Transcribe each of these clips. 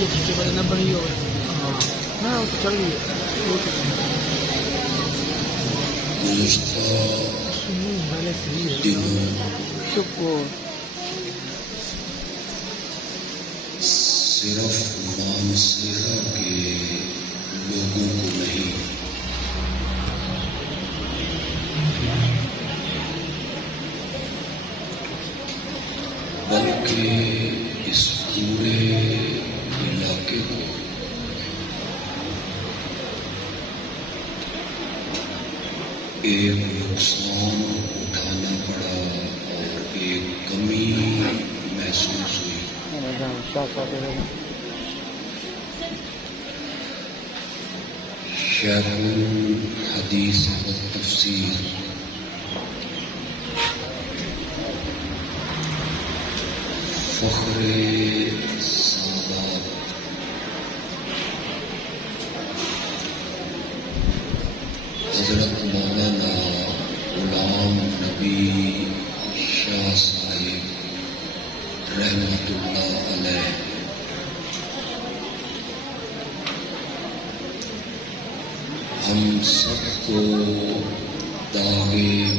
یہ پیچھے والے نہ بنی ہو ہاں وہ تو چل گئی ہے پہلے صحیح ہے شکر صرف مانسہرہ کے لوگوں کو نہیں بلکہ اس پورے علاقے کو ایک نقصان اٹھانا پڑا اور ایک کمی محسوس ہوئی۔ شیخ الحدیث والتفسیر فخر سادات حضرت مولانا غلام نبی شاہ صاحب رحمۃ اللہ علیہ ہم سب کو داغ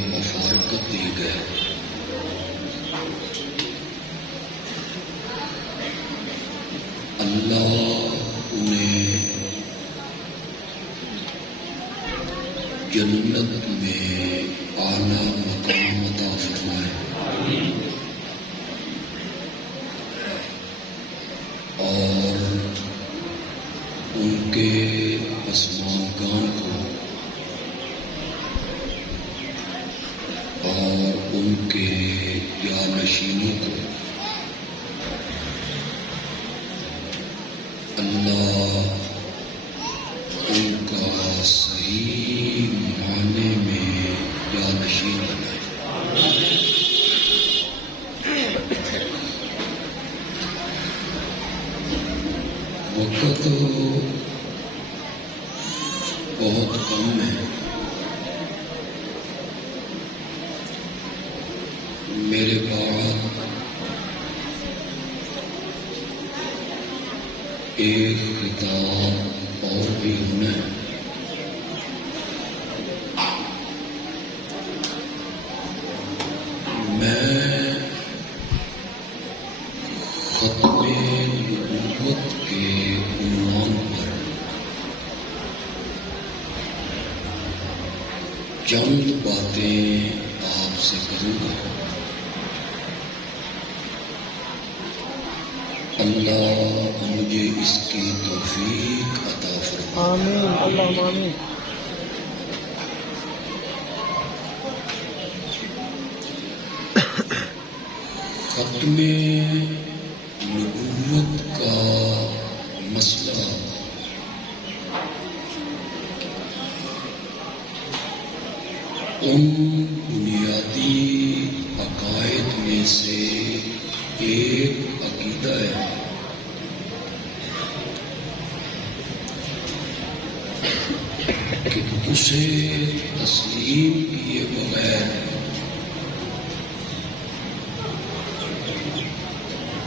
مفارقت دی گئے۔ اللہ انہیں جنت میں اعلیٰ مقام عطا فرمائے اور ان کے پسماندگان کو اور ان کے جانشینوں کو اللہ ان کا صحیح معنی میں جانشین بنائے۔ وقت بہت کم ہے، میرے بعد ایک خطاب اور بھی ہونا ہے۔ میں ختم نبوت کے عنوان پر چند باتیں آپ سے کروں گا۔ اللہ مجھے اس کی توفیق عطا فرمائے۔ آمین اللہم آمین۔ ختم نبوت کا مسئلہ ان بنیادی عقائد میں سے ایک عقیدہ ہے کہ اسے تسلیم کیے بغیر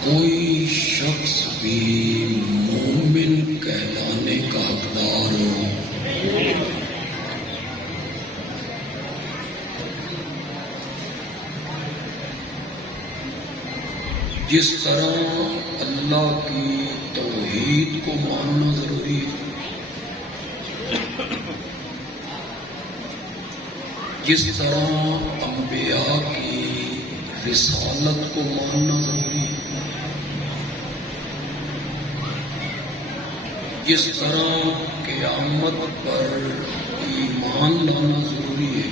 کوئی شخص بھی مومن کہلانے کا حقدار ہو۔ جس طرح اللہ کی توحید کو ماننا ضروری ہے، جس طرح انبیاء کی رسالت کو ماننا ضروری ہے، جس طرح قیامت پر ایمان لانا ضروری ہے،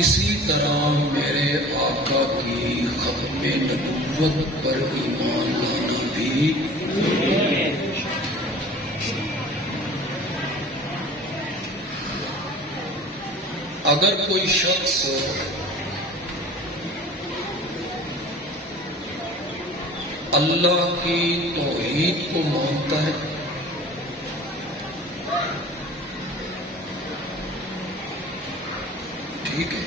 اسی طرح میرے آقا کی ختم نبوت پر ایمان لانا بھی اگر کوئی شخص اللہ کی توحید کو مانتا ہے ٹھیک ہے،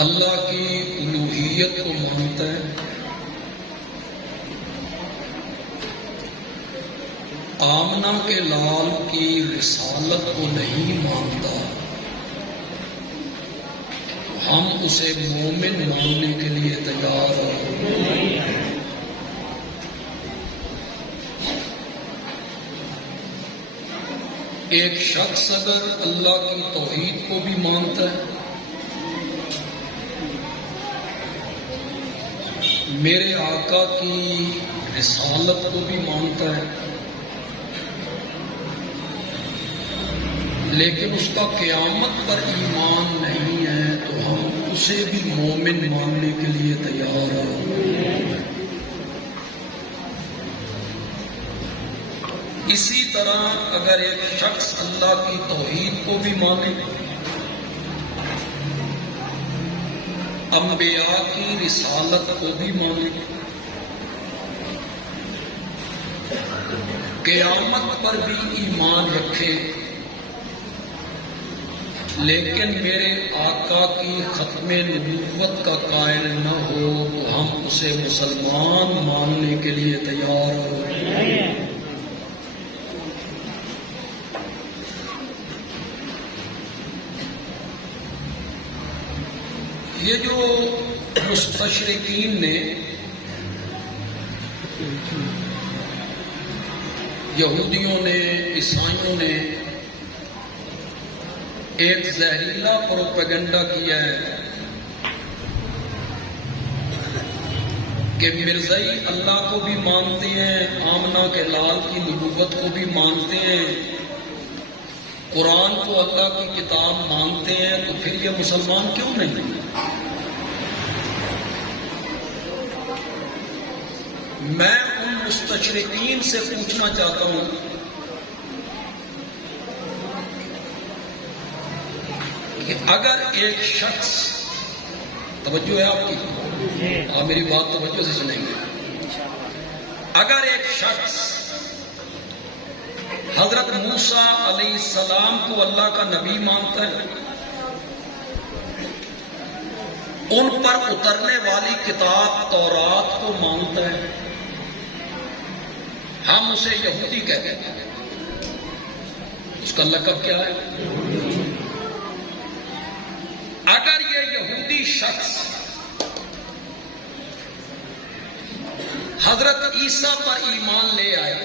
اللہ کی الوہیت کو مانتا ہے، آمنہ کے لال کی رسالت کو نہیں مانتا، ہم اسے مومن ماننے کے لیے تیار ہیں۔ ایک شخص اگر اللہ کی توحید کو بھی مانتا ہے، میرے آقا کی رسالت کو بھی مانتا ہے، لیکن اس کا قیامت پر ایمان نہیں ہے، تو ہم اسے بھی مومن ماننے کے لیے تیار ہیں۔ اسی طرح اگر ایک شخص اللہ کی توحید کو بھی مانے، انبیاء کی رسالت کو بھی مانے، قیامت پر بھی ایمان رکھے، لیکن میرے آقا کی ختم نبوت کا قائل نہ ہو، تو ہم اسے مسلمان ماننے کے لیے تیار ہوں۔ یہ جو مستشرقین نے، یہودیوں نے، عیسائیوں نے ایک زہریلا پروپیگنڈا کیا ہے کہ مرزائی اللہ کو بھی مانتے ہیں، آمنہ کے لال کی نبوت کو بھی مانتے ہیں، قرآن کو اللہ کی کتاب مانتے ہیں، تو پھر یہ مسلمان کیوں نہیں؟ میں ان مستشرقین سے پوچھنا چاہتا ہوں کہ اگر ایک شخص، توجہ ہے آپ کی، آپ میری بات توجہ سے سنیں گے، اگر ایک شخص حضرت موسیٰ علیہ السلام کو اللہ کا نبی مانتا ہے، ان پر اترنے والی کتاب تورات کو مانتا ہے، ہم اسے یہودی کہتے ہیں، اس کا لقب کیا ہے؟ اگر یہ یہودی شخص حضرت عیسیٰ پر ایمان لے آئے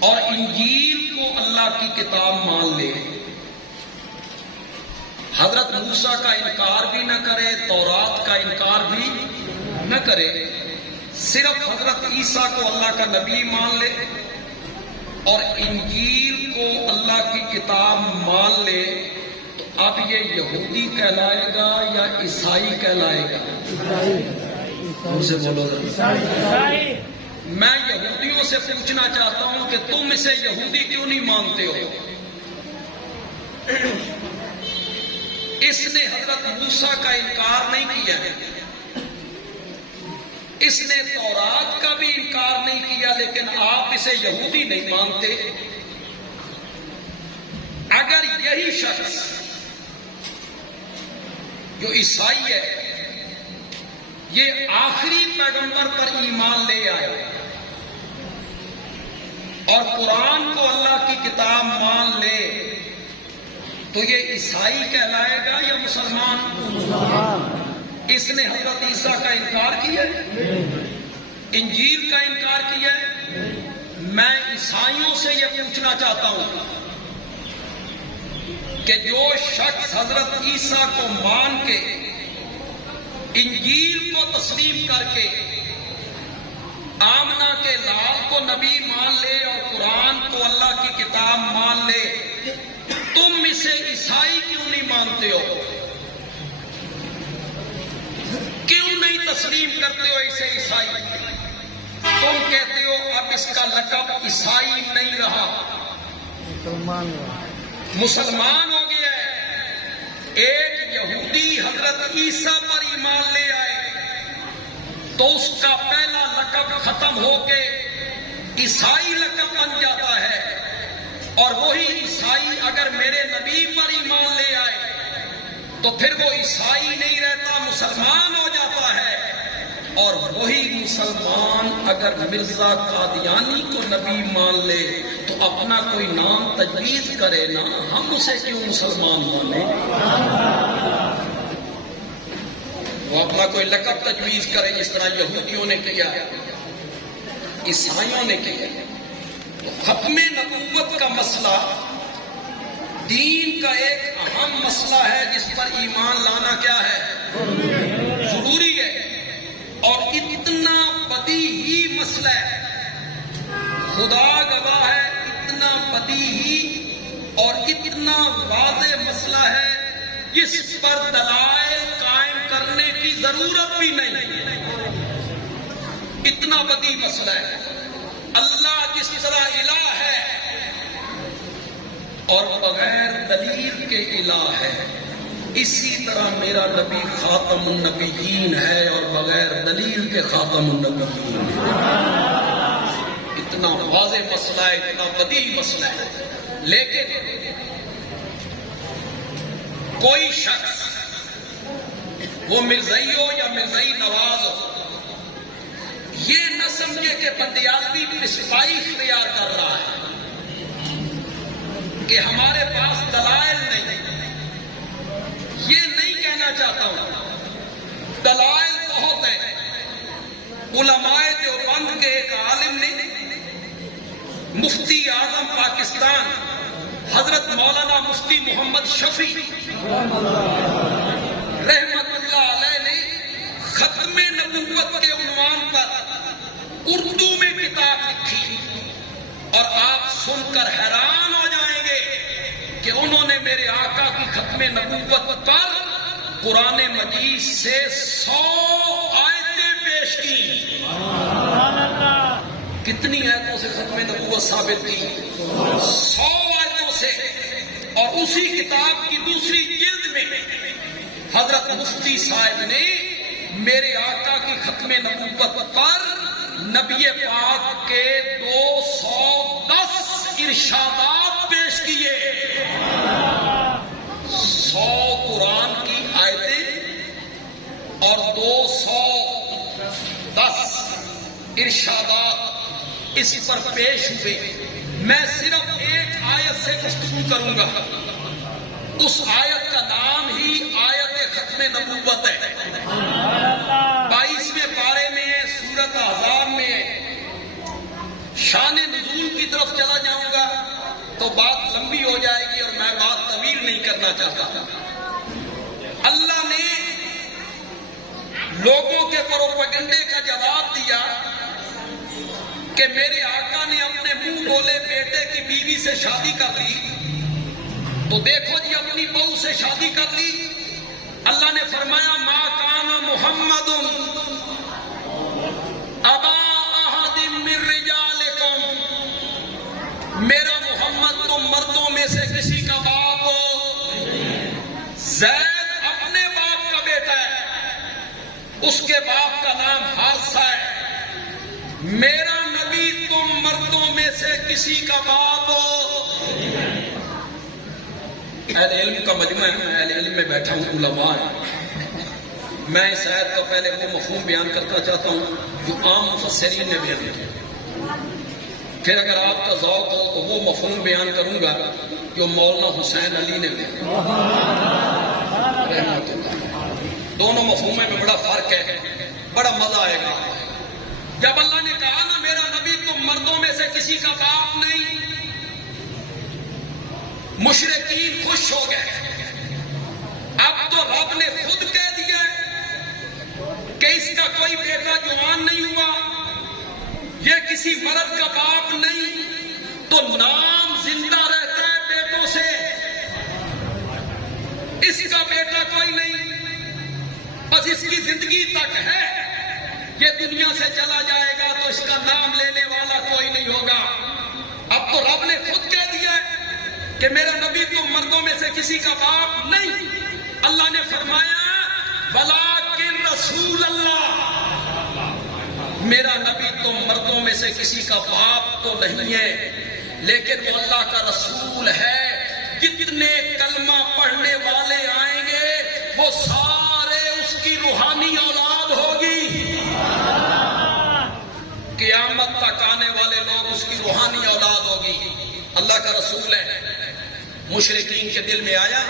اور انجیل کو اللہ کی کتاب مان لے، حضرت موسیٰ کا انکار بھی نہ کرے، تورات کا انکار بھی نہ کرے، صرف حضرت عیسیٰ کو اللہ کا نبی مان لے اور انجیل کو اللہ کی کتاب مان لے، تو اب یہ یہودی کہلائے گا یا عیسائی کہلائے گا؟ ان سے بولو ذرا۔ میں یہودیوں سے پوچھنا چاہتا ہوں کہ تم اسے یہودی کیوں نہیں مانتے ہو؟ اس نے حضرت موسیٰ کا انکار نہیں کیا ہے، اس نے تورات کا بھی انکار نہیں کیا، لیکن آپ اسے یہودی نہیں مانتے۔ اگر یہی شخص جو عیسائی ہے یہ آخری پیغمبر پر ایمان لے آئے اور قرآن کو اللہ کی کتاب مان لے، تو یہ عیسائی کہلائے گا یا مسلمان؟ اس نے حضرت عیسیٰ کا انکار کیا ہے، انجیل کا انکار کیا ہے۔ میں عیسائیوں سے یہ پوچھنا چاہتا ہوں کہ جو شخص حضرت عیسیٰ کو مان کے، انجیل کو تسلیم کر کے، آمنہ کے لال کو نبی مان لے اور قرآن کو اللہ کی کتاب مان لے، تم اسے عیسائی کیوں نہیں مانتے ہو؟ کیوں نہیں تسلیم کرتے ہو اسے عیسائی؟ تم کہتے ہو اب اس کا لقب عیسائی نہیں رہا، مسلمان ہو گیا ہے۔ ایک یہودی حضرت عیسیٰ پر ایمان لے آئے تو اس کا پہلا لقب ختم ہو کے عیسائی لقب بن جاتا ہے، اور وہی عیسائی اگر میرے نبی پر ایمان لے آئے تو پھر وہ عیسائی نہیں رہتا، مسلمان ہو جاتا ہے۔ اور وہی مسلمان اگر مرزا قادیانی کو نبی مان لے تو اپنا کوئی نام تجویز کرے نا، ہم اسے کیوں مسلمان مانیں؟ وہ اپنا کوئی لقب تجویز کرے جس طرح یہودیوں نے کیا، عیسائیوں نے کیا۔ ختم نبوت کا مسئلہ دین کا ایک اہم مسئلہ ہے جس پر ایمان لانا کیا ہے؟ ضروری ہے۔ اور اتنا بدیہی مسئلہ ہے، خدا گواہ ہے، اتنا بدیہی اور اتنا واضح مسئلہ ہے جس پر دلائل قائم کرنے کی ضرورت بھی نہیں، اتنا بدیہی مسئلہ ہے۔ اللہ جس طرح الہ ہے اور بغیر دلیل کے الہ ہے، اسی طرح میرا نبی خاتم النبیین ہے اور بغیر دلیل کے خاتم النبیین ہے۔ اتنا واضح مسئلہ ہے، اتنا بدیہی مسئلہ ہے۔ لیکن کوئی شخص، وہ مرزائی ہو یا مرزائی نواز ہو، یہ نہ سمجھے کہ بندیالوی پسپائی اختیار کر رہا ہے کہ ہمارے پاس دلائل نہیں، یہ نہیں کہنا چاہتا ہوں۔ دلائل بہت ہیں۔ علماء دیوبند کے ایک عالم نے مفتی اعظم پاکستان حضرت مولانا مفتی محمد شفیع رحمت اللہ علیہ نے ختم نبوت کے عنوان پر اردو میں کتاب لکھی، اور آپ سن کر حیران ہو جائیں گے کہ انہوں نے میرے آقا کی ختم نبوت پر قرآن مجید سے 100 آیتیں پیش کی۔ کتنی آیتوں سے ختم نبوت ثابت کی؟ 100 آیتوں سے۔ اور اسی کتاب کی دوسری جلد میں حضرت مفتی صاحب نے میرے آقا کی ختم نبوت پر نبی پاک کے 210 ارشادات پیش کیے۔ 100 قرآن کی آیتیں اور 210 ارشادات اس پر پیش ہوئے۔ میں صرف ایک آیت سے گفتگو کروں گا، اس آیت کا نام ہی آیت ختم نبوت ہے۔ 22ویں پارے میں ہے، سورۃ احزاب میں ہے۔ شان نزول کی طرف چلا جاؤں گا تو بات لمبی ہو جائے گی اور میں بات طویل نہیں کرنا چاہتا۔ اللہ نے لوگوں کے پروپیگنڈے کا جواب دیا کہ میرے آقا نے اپنے منہ بولے بیٹے کی بیوی سے شادی کر لی، تو دیکھو جی اپنی بہو سے شادی کر لی۔ اللہ نے فرمایا ما کان محمد ابا احد من رجالکم، میرا محمد تو مردوں میں سے کسی کا باپ ہو۔ زید اپنے باپ کا بیٹا ہے، اس کے باپ کا نام حارثہ ہے۔ میرا نبی تم مردوں میں سے کسی کا باپ ہو۔ اہل علم کا مجمع ہے، میں اہل علم میں بیٹھا ہوں، علماء ہیں۔ میں اس آیت کا پہلے وہ مفہوم بیان کرنا چاہتا ہوں جو عام مفسرین نے بیان کیا، پھر اگر آپ کا ذوق ہو تو وہ مفہوم بیان کروں گا جو مولانا حسین علی نے بیان کیا۔ دونوں مفہوموں میں بڑا فرق ہے، بڑا مزہ آئے گا۔ جب اللہ نے کہا نا میرا نبی تم مردوں میں سے کسی کا باپ نہیں، مشرکین خوش ہو گئے۔ اب تو رب نے خود کہہ دیا کہ اس کا کوئی بیٹا جوان نہیں ہوا، یہ کسی مرد کا باپ نہیں، تو نام زندہ رہتا ہے بیٹوں سے، اس کا بیٹا کوئی نہیں، بس اس کی زندگی تک ہے، یہ دنیا سے چلا جائے گا تو اس کا نام لینے والا کوئی نہیں ہوگا۔ اب تو رب نے خود کہہ دیا کہ میرا نبی تم مردوں میں سے کسی کا باپ نہیں۔ اللہ نے فرمایا ولیکن رسول اللہ، میرا نبی تم مردوں میں سے کسی کا باپ تو نہیں ہے، لیکن وہ اللہ کا رسول ہے۔ جتنے کلمہ پڑھنے والے آئیں گے اللہ کا رسول ہے. مشرکین کے دل میں آیا,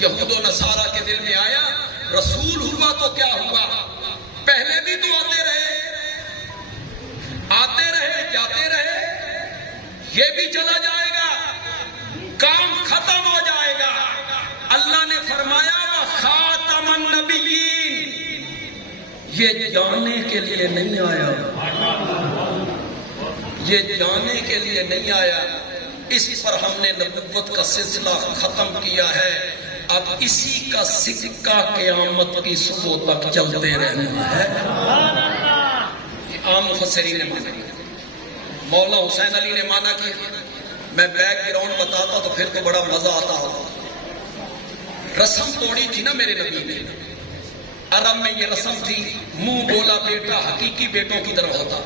یہود و نصارہ کے دل میں آیا, رسول ہوا تو کیا ہوا, پہلے بھی تو آتے رہے جاتے رہے, یہ بھی چلا جائے گا, کام ختم ہو جائے گا. اللہ نے فرمایا وَخَاتَمَ النَّبِيِّينَ, یہ جانے کے لیے نہیں آیا, یہ جانے کے لیے نہیں آیا. اس پر ہم نے نبوت کا سلسلہ ختم کیا ہے. اب اسی کا سکہ قیامت کی صبح تک چلتے رہنا ہے. عام مفسرین نے مانا کیا, مولا حسین علی نے مانا کیا. میں بیک گراؤنڈ بتاتا تو پھر تو بڑا مزہ آتا ہوتا. رسم توڑی تھی نا میرے نبی نے. عرب میں یہ رسم تھی, منہ بولا بیٹا حقیقی بیٹوں کی طرح ہوتا,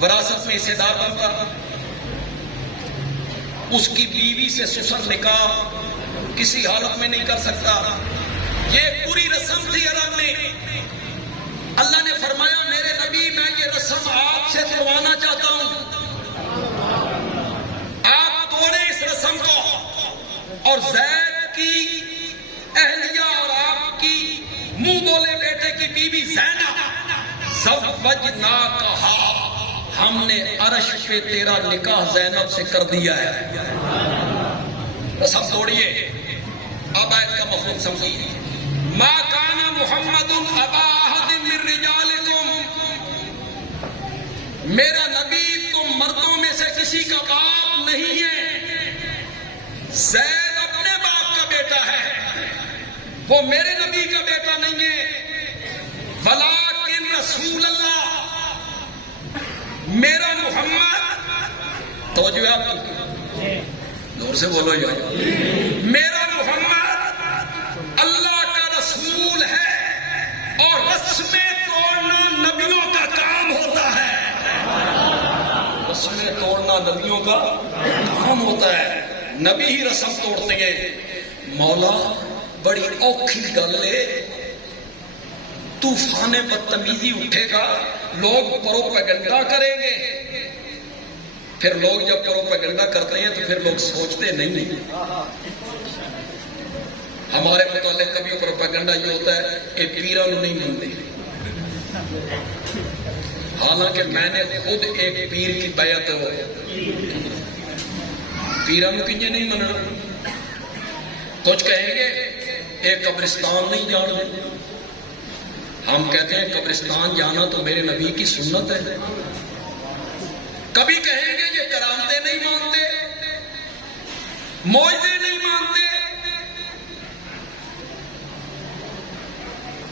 وراثت میں حصے دار بنتا, اس کی بیوی سے سسر نکاح کسی حالت میں نہیں کر سکتا. یہ پوری رسم تھی عرب میں. اللہ نے فرمایا میرے نبی میں یہ رسم آپ سے توڑوانا چاہتا ہوں, آپ توڑیں اس رسم کو. اور زید کی اہلیہ اور آپ کی منہ بولے بیٹے کی بیوی زینب, زوجناکہا, ہم نے عرش پہ تیرا نکاح زینب سے کر دیا ہے. رسم توڑیے. اب آیت کا مفہوم سمجھیے. ما کان محمد ابا احد من رجالکم, میرا نبی تم مردوں میں سے کسی کا باپ نہیں ہے. زید اپنے باپ کا بیٹا ہے, وہ میرے نبی کا بیٹا نہیں ہے. ولیکن رسول اللہ, میرا محمد, توجہ آپ کی, زور سے بولو یار, میرا محمد اللہ کا رسول ہے, اور رسمیں توڑنا نبیوں کا کام ہوتا ہے. رسمیں توڑنا نبیوں کا کام ہوتا ہے, نبی ہی رسم توڑتے ہیں. مولا بڑی اوکھی گل ہے, طوفان بدتمیزی اٹھے گا, لوگ پروپیگنڈا کریں گے. پھر لوگ جب پروپیگنڈا کرتے ہیں تو پھر لوگ سوچتے نہیں. ہمارے متعلق کبھی پروپیگنڈا یہ ہوتا ہے کہ پیران نہیں مانتے, حالانکہ میں نے خود ایک پیر کی بیعت پیران کی نہیں منا. کچھ کہیں گے ایک قبرستان نہیں جانا, ہم کہتے ہیں قبرستان جانا تو میرے نبی کی سنت ہے. کبھی کہیں گے یہ کرامتیں نہیں مانتے, معجزے نہیں مانتے.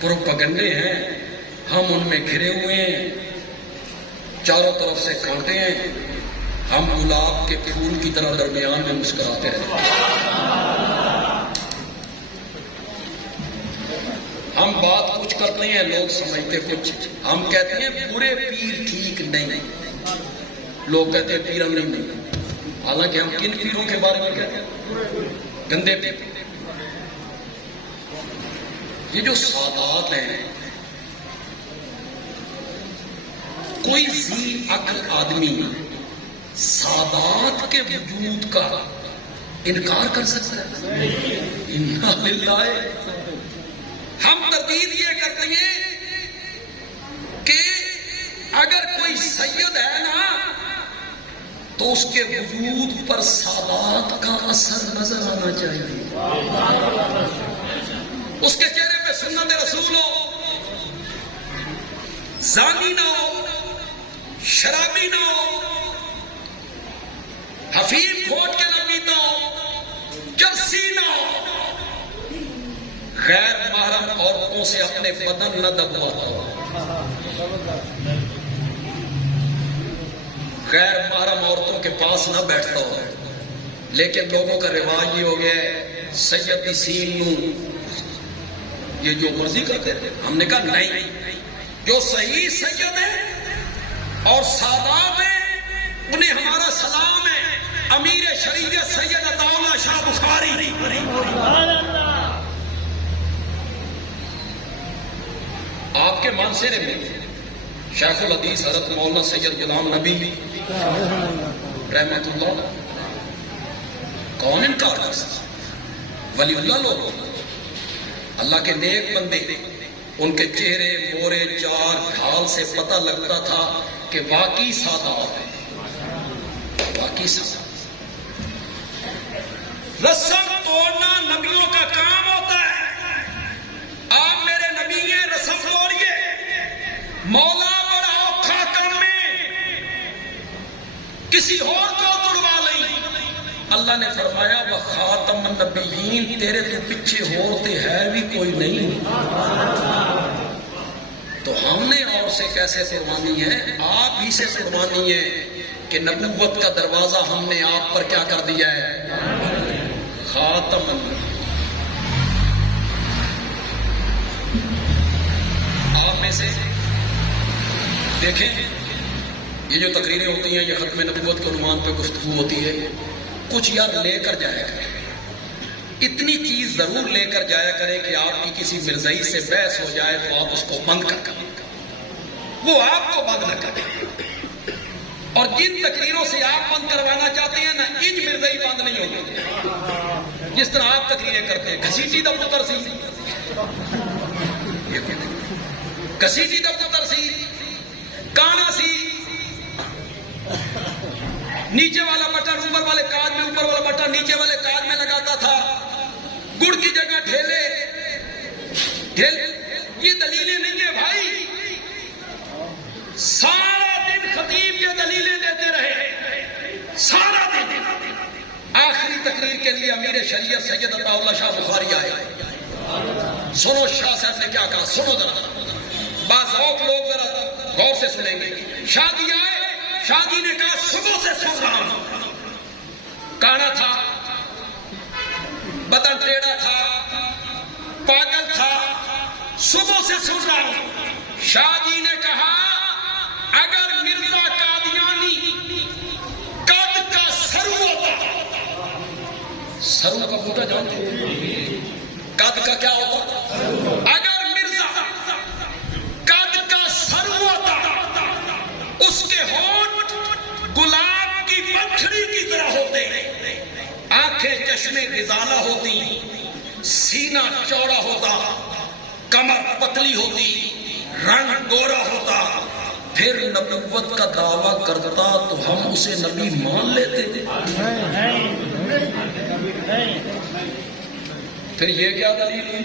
پروپیگنڈے ہیں, ہم ان میں گھرے ہوئے ہیں, چاروں طرف سے کانٹے ہیں, ہم گلاب کے پھول کی طرح درمیان میں مسکراتے رہتے ہیں. ہم بات کچھ کرتے ہیں, لوگ سمجھتے کچھ. ہم کہتے ہیں برے پیر ٹھیک نہیں, لوگ کہتے ہیں پیرم نہیں. حالانکہ ہم کن پیروں کے بارے میں کہتے ہیں؟ گندے پیر. یہ جو سادات ہیں, کوئی ذی عقل آدمی سادات کے وجود کا انکار کر سکتا ہے؟ انا للہ. ہم تردید یہ کرتے ہیں کہ اگر کوئی سید ہے نا تو اس کے وجود پر سادات کا اثر نظر آنا چاہیے, اس کے چہرے پہ سنت رسول ہو, زانی نہ ہو, شرابی نہ ہو, حفیظ کھوٹ کے نہ پیتا ہو, جرسی نہ ہو, غیر محرم عورتوں سے اپنے بدن نہ دبواتا ہو, غیر محرم عورتوں کے پاس نہ بیٹھتا ہو. لیکن لوگوں کا رواج یہ ہو گیا ہے سید سین نو یہ جو مرضی کرتے ہیں. ہم نے کہا نہیں, جو صحیح سید ہے اور سادات ہیں انہیں ہمارا سلام ہے. امیر شریعت سید عطا اللہ شاہ بخاری, آپ کے مانسرے میں شیخ الحدیث حضرت مولانا سید غلام نبی رحمت اللہ کون انکار کر سکتا؟ ولی اللہ لوگ، اللہ کے نیک بندے، ان کے چہرے مورے چار ڈھال سے پتہ لگتا تھا کہ واقعی سادہ ہے، واقعی سادہ۔ رسم توڑنا نبیوں کا کام ہوتا ہے۔ آپ میرے نبی ہیں، رسم توڑیے، مولا بڑا اوکھا کام میں کسی اور کو توڑوا لیں۔ اللہ نے فرمایا وخاتم النبیین، تیرے تو پیچھے ہوتے ہے بھی کوئی نہیں، تو ہم نے اور سے کیسے توڑوانی ہے؟ آپ ہی سے توڑوانی ہے کہ نبوت کا دروازہ ہم نے آپ پر کیا کر دیا ہے؟ خاتم النبی۔ آپ میں سے دیکھیں، یہ جو تقریریں ہوتی ہیں، یہ ختم نبوت کے عنوان پہ گفتگو ہوتی ہے، کچھ یار لے کر جایا کریں، اتنی چیز ضرور لے کر جایا کریں کہ آپ کی کسی مرزائی سے بحث ہو جائے تو آپ اس کو بند کر کریں، وہ آپ کو بند نہ کریں۔ اور جن تقریروں سے آپ بند کروانا چاہتے ہیں نا، ان مرزائی بند نہیں ہوگی، جس طرح آپ تقریریں کرتے ہیں۔ گھسیٹی دا پتر سی، گھسیٹی دا پتر سی، کانا سی، نیچے والا بٹن اوپر والے کاج میں، اوپر والا بٹن نیچے والے کاج میں لگاتا تھا، گڑ کی جگہ ڈھیلے، یہ دلیلیں نہیں ہیں بھائی۔ سارا دن خطیب یہ دلیلیں دیتے رہے، سارا دن۔ آخری تقریر کے لیے امیر شریعت سید عطا اللہ شاہ بخاری آئے۔ سنو شاہ صاحب نے کیا کہا، سنو ذرا، باذوق لوگ ذرا غور سے سنیں گے۔ شادی آئے، شادی نے کہا صبح سے سن رہا ہوں، کانا تھا، بدن ٹیڑھا تھا، پاگل تھا، صبح سے سن رہا ہوں۔ شاہ جی نے کہا اگر مرزا قادیانی قد کا سرو ہوتا، سرو کا بوٹا جانتے ہیں، قد کا کیا ہوتا؟ اگر مرزا قد کا سرو ہوتا، اس کے ہونٹ گلاب کی پتھری کی طرح ہوتے، آنکھیں چشمے غزالہ ہوتی، سینہ چوڑا ہوتا، کمر پتلی ہوتی، رنگ گورا ہوتا، پھر نبوت کا دعویٰ کرتا تو ہم اسے نبی مان لیتے تھے۔ پھر یہ کیا دلیل ہے؟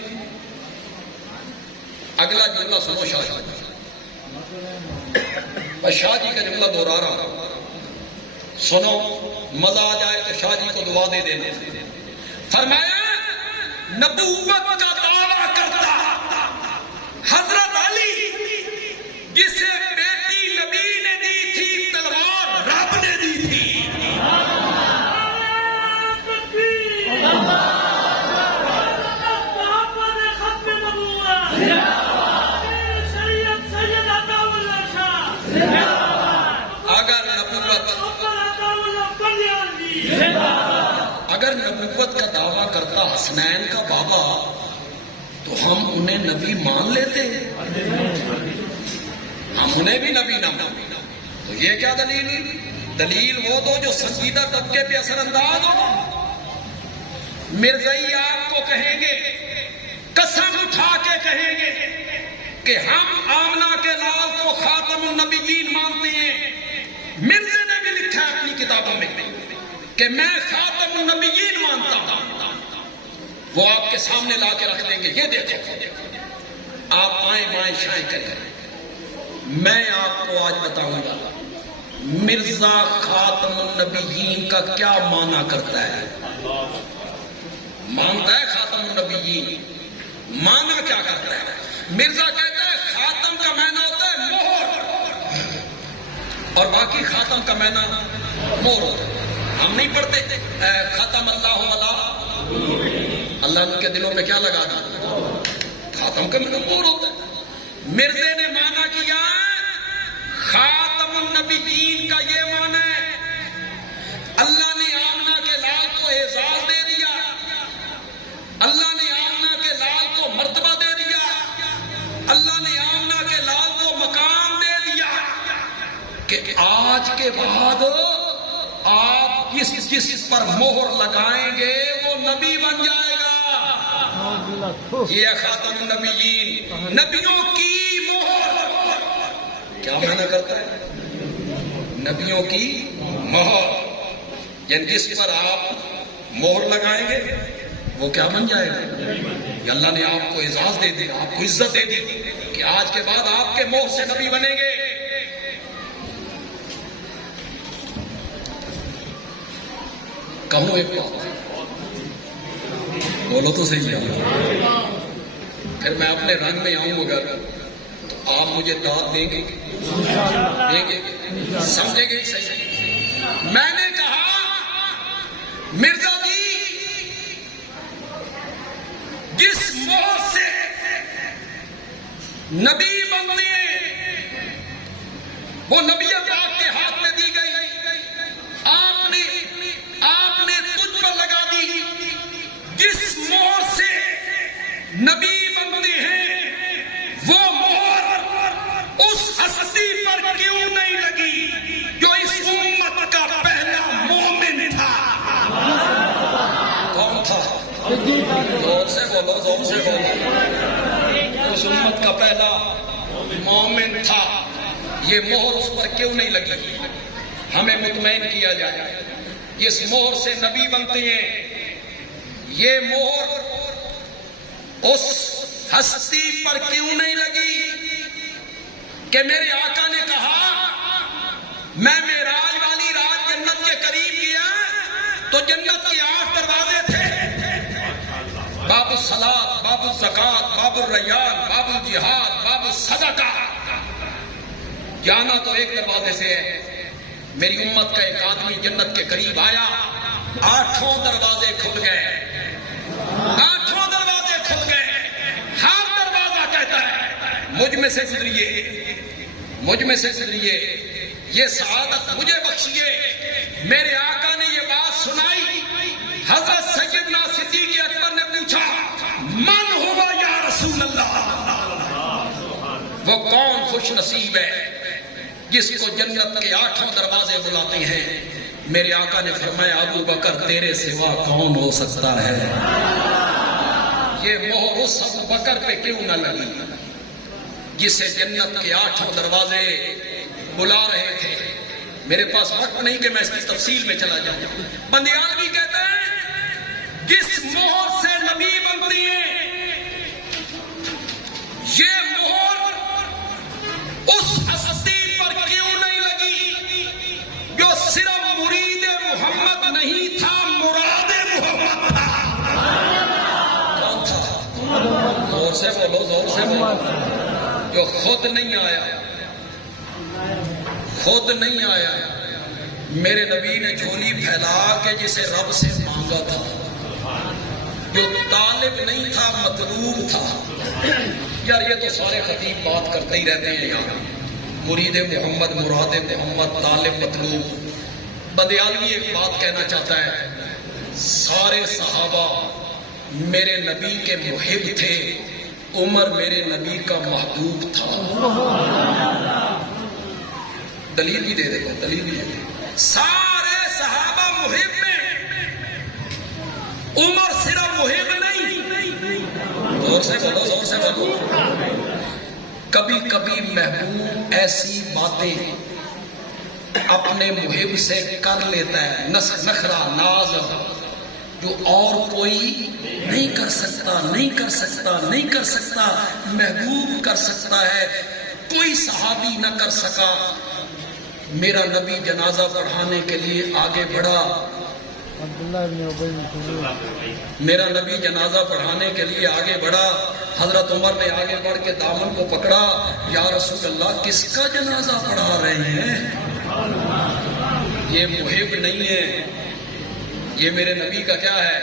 اگلا جملہ سنو شاہ جی، شاہ جی کا جملہ دوہرا رہا، سنو، مزہ آ جائے تو شاہ جی کو دعا دے دینا۔ فرمایا نبوت کا دعویٰ کرتا حضرت علی، جسے بیٹی نبی نے دی تھی، تلوار رب نے دی تھی۔ اگر نبوت کا دعویٰ کرتا حسنین کا بابا تو ہم انہیں نبی مان لیتے، ہم انہیں بھی نبی نہ مان۔ تو یہ کیا دلیل؟ دلیل وہ دو جو سنجیدہ طبقے پہ اثر انداز ہو۔ مرزائی آپ کو کہیں گے، قسم اٹھا کے کہیں گے کہ ہم آمنہ کے لال کو خاتم النبیین مانتے ہیں۔ مرزے نے بھی لکھا ہے اپنی کتابوں میں کہ میں خاتم النبیین مانتا ہوں، وہ آپ کے سامنے لا کے رکھ دیں گے، یہ دیکھو، آپ آئیں بائیں شائیں کریں۔ میں آپ کو آج بتاؤں گا مرزا خاتم النبیین کا کیا معنی کرتا ہے۔ مانتا ہے خاتم النبیین، معنی کیا کرتا ہے؟ مرزا کہتا ہے خاتم کا معنی ہوتا ہے مہر، اور باقی خاتم کا معنی مہر ہوتا ہے۔ ہم نہیں پڑھتے ختم اللہ علیہ، اللہ ان کے دلوں میں کیا لگا دا؟ خاتم کا معنی مہر ہوتا ہے۔ مرزے نے معنی کیا خاتم النبیین کا یہ معنی ہے اللہ نے آمنہ کے لال کو اعزاز دے دیا، اللہ نے آمنہ کے لال کو مرتبہ دے دیا، اللہ نے آمنہ کے لال کو مقام دے دیا کہ آج کے بعد آپ جس جس پر مہر لگائیں گے وہ نبی بن جائے گا. یہ خاتم النبیین، نبیوں کی مہر. کیا معنی کرتا ہے؟ نبیوں کی مہر، یعنی جس پر آپ مہر لگائیں گے وہ کیا بن جائے گا؟ کہ اللہ نے آپ کو اعزاز دے دی، آپ کو عزت دے دی کہ آج کے بعد آپ کے مہر سے نبی بنیں گے. کہوں ایک بات، بولو تو صحیح ہے. پھر میں اپنے رنگ میں آؤں اگر تو آپ مجھے داد دیں گے، سمجھیں گے صحیح. میں نے کہا مرزا جی جس مہر سے نبی بنتے ہیں وہ نبی پاک کے ہاتھ میں دی گئی، آپ نے تجھ پر لگا دی. جس مہر سے نبی بنتے ہیں وہ مہر اس ہستی پر کیوں نہیں لگی جو اس امت کا پہلا مومن تھا؟ کون تھا؟ زور سے بولو، زور سے بولو. اس امت کا پہلا مومن تھا. یہ مہر اس پر کیوں نہیں لگی؟ ہمیں مطمئن کیا جائے. اس مہر سے نبی بنتے ہیں. یہ مہر اس ہستی پر کیوں نہیں لگی کہ میرے آقا نے کہا میں معراج والی رات جنت کے قریب گیا تو جنت کے 8 دروازے تھے. باب الصلاۃ، باب الزکات، باب الریان، باب الجہاد، باب الصدقہ. جانا تو ایک دروازے سے ہے. میری امت کا ایک آدمی جنت کے قریب آیا، 8 دروازے کھل گئے. 8 دروازے کھل گئے. ہر دروازہ کہتا ہے مجھ میں سے گزریے، مجھ میں سے گزریے، یہ سعادت مجھے بخشیے. میرے آقا نے یہ بات سنائی. حضرت سیدنا صدیق اکبر نے پوچھا من ہوا یا رسول اللہ؟ وہ کون خوش نصیب ہے جس کو جنت کے 8 دروازے بلاتے ہیں؟ میرے آقا نے فرمایا ابو بکر تیرے سوا کون ہو سکتا ہے؟ یہ مہر اس ابو بکر پہ کیوں نہ لگی جسے جنت کے 8 دروازے بلا رہے تھے؟ میرے پاس وقت نہیں کہ میں اس کی تفصیل میں چلا جاؤں. بندیالوی کہتا ہے جس مہر سے نبی بنتی ہے یہ مہر اس ہستی پر کیوں نہیں لگی جو صرف مرید محمد نہیں تھا، مراد محمد تھا. کون تھا؟ زور سے بولو، زور سے بولو. جو خود نہیں آیا، خود نہیں آیا. میرے نبی نے جھولی پھیلا کے جسے رب سے مانگا تھا. جو طالب نہیں تھا، مطلوب تھا. یار یہ تو سارے خطیب بات کرتے ہی رہتے ہیں یار، مرید محمد، مراد محمد، طالب، مطلوب. بندیالوی ایک بات کہنا چاہتا ہے، سارے صحابہ میرے نبی کے محب تھے. عمر میرے نبی کا محبوب تھا. دلیل بھی دے دے، دلیل بھی دے دے. سارے صحابہ محب میں، عمر صرف محب نہیں. زور سے بولو، زور سے بولو. کبھی کبھی محبوب ایسی باتیں اپنے محب سے کر لیتا ہے، نخرہ، ناز، جو اور کوئی نہیں کر سکتا، نہیں کر سکتا، نہیں کر سکتا. محبوب کر سکتا ہے، کوئی صحابی نہ کر سکا. میرا نبی جنازہ پڑھانے کے لیے آگے بڑھا. میرا نبی جنازہ پڑھانے کے لیے آگے بڑھا. حضرت عمر نے آگے بڑھ کے دامن کو پکڑا. یا رسول اللہ کس کا جنازہ پڑھا رہے ہیں؟ یہ محب نہیں ہے، یہ میرے نبی کا کیا ہے؟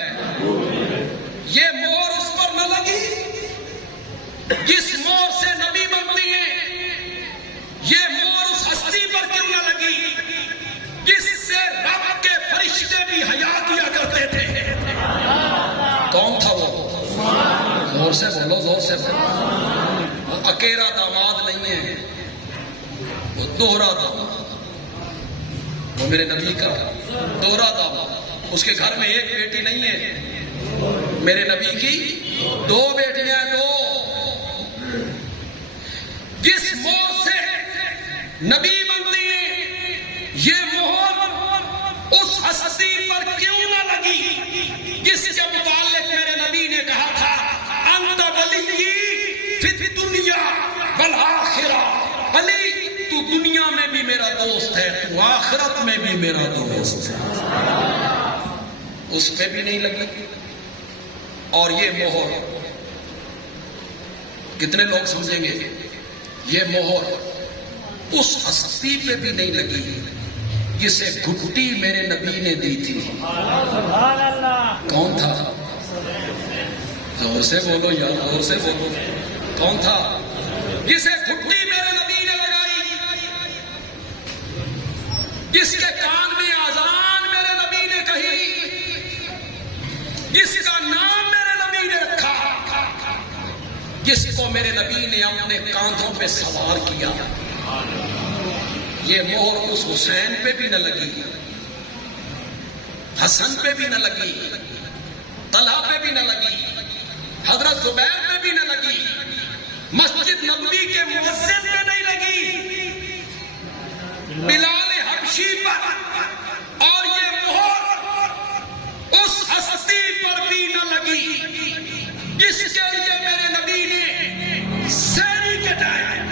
یہ مہر اس پر نہ لگی جس مہر سے نبی بنتی ہے. یہ مہر اس ہستی پر کیوں نہ لگی جس سے رب کے فرشتے بھی حیا کیا کرتے تھے؟ کون تھا وہ؟ زور سے بولو، زور سے بولو. وہ اکیلا داماد نہیں ہے، وہ دوہرا داماد. وہ میرے نبی کا دوہرا داماد. اس کے گھر میں ایک بیٹی نہیں ہے، میرے نبی کی 2 بیٹیاں ہیں، 2۔ جس مہر سے نبی بنتی ہیں، یہ مہر اس ہستی پر کیوں نہ لگی جس کے متعلق میرے نبی نے کہا تھا انت ولی فی الدنیا والآخرہ، علی تو دنیا میں بھی میرا دوست ہے، تو آخرت میں بھی میرا دوست ہے۔ اس پہ بھی نہیں لگی۔ اور یہ مہر کتنے لوگ سمجھیں گے، یہ مہر اس ہستی پہ بھی نہیں لگی جسے گھٹی میرے نبی نے دی تھی۔ کون تھا؟ زور سے بولو یار، زور سے بولو، کون تھا جسے گھٹی میرے نبی نے لگائی، جس کے کان میں اذان میرے نبی نے کہی، جس کا نام میرے نبی نے رکھا، جس کو میرے نبی نے اپنے کاندھوں پہ سوار کیا۔ یہ مہر اس حسین پہ بھی نہ لگی، حسن پہ بھی نہ لگی، طلحہ پہ بھی نہ لگی، حضرت زبیر پہ بھی نہ لگی، مسجد نبوی کے مؤذن پہ نہیں لگی، بلال حبشی پر، اور یہ مہر اس ہستی پر بھی نہ لگی جس کے لیے میرے نبی نے سحری کے ٹائم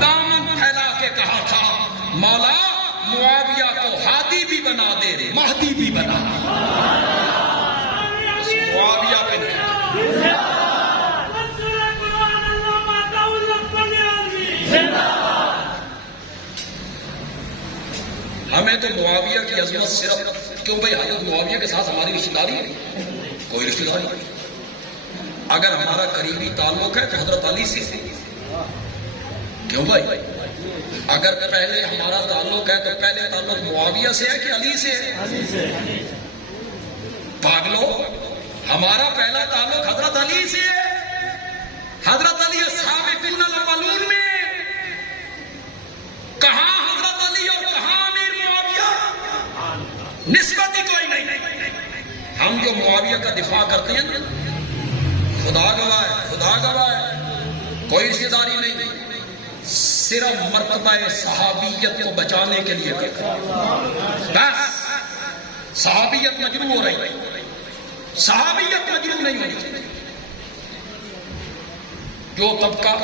دامن پھیلا کے کہا تھا مولا معاویہ کو ہادی بھی بنا دے، مہدی بھی بنا۔ معاویہ پہ نہیں، ہمیں تو معاویہ کی عظمت صرف کیوں بھائی حضرت معاویہ کے ساتھ ہماری رشتہ داری ہے؟ کوئی رشتہ داری نہیں۔ اگر ہمارا قریبی تعلق ہے تو حضرت علی سے، کیوں بھائی؟ اگر پہلے ہمارا تعلق ہے تو پہلے تعلق معاویہ سے ہے کہ علی سے ہے؟ پاگلو، ہمارا پہلا تعلق حضرت علی سے ہے۔ حضرت علی السابقون الاولون میں، کہاں حضرت علی اور کہاں امیر معاویہ؟ نسبت ہی کوئی نہیں۔ ہم جو معاویہ کا دفاع کرتے ہیں نا، خدا گواہ ہے، خدا گواہ ہے، کوئی رشتہ داری نہیں، صرف مرتبہ صحابیت کو بچانے کے لیے کرتے ہیں۔ بس صحابیت مجروح ہو رہی ہے، صحابیت مجروح نہیں ہونی چاہیے۔ جو طبقہ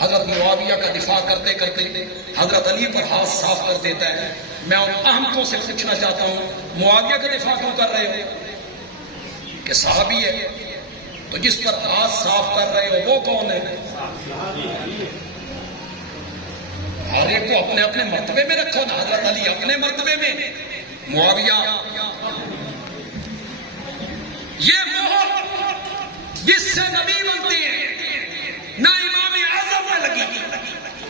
حضرت معاویہ کا دفاع کرتے کرتے حضرت علی پر ہاتھ صاف کر دیتا ہے، میں ان احمقوں سے پوچھنا چاہتا ہوں معاویہ کا دفاع کیوں کر رہے ہو؟ کہ صحابی ہے، تو جس پر ہاتھ صاف کر رہے ہو وہ کون ہے؟ ہر ایک کو اپنے اپنے مرتبے میں رکھو نا، حضرت علی اپنے مرتبے میں، معاویہ۔ یہ مہر جس سے نبی بنتے ہیں، نہ امام اعظم پہ لگی،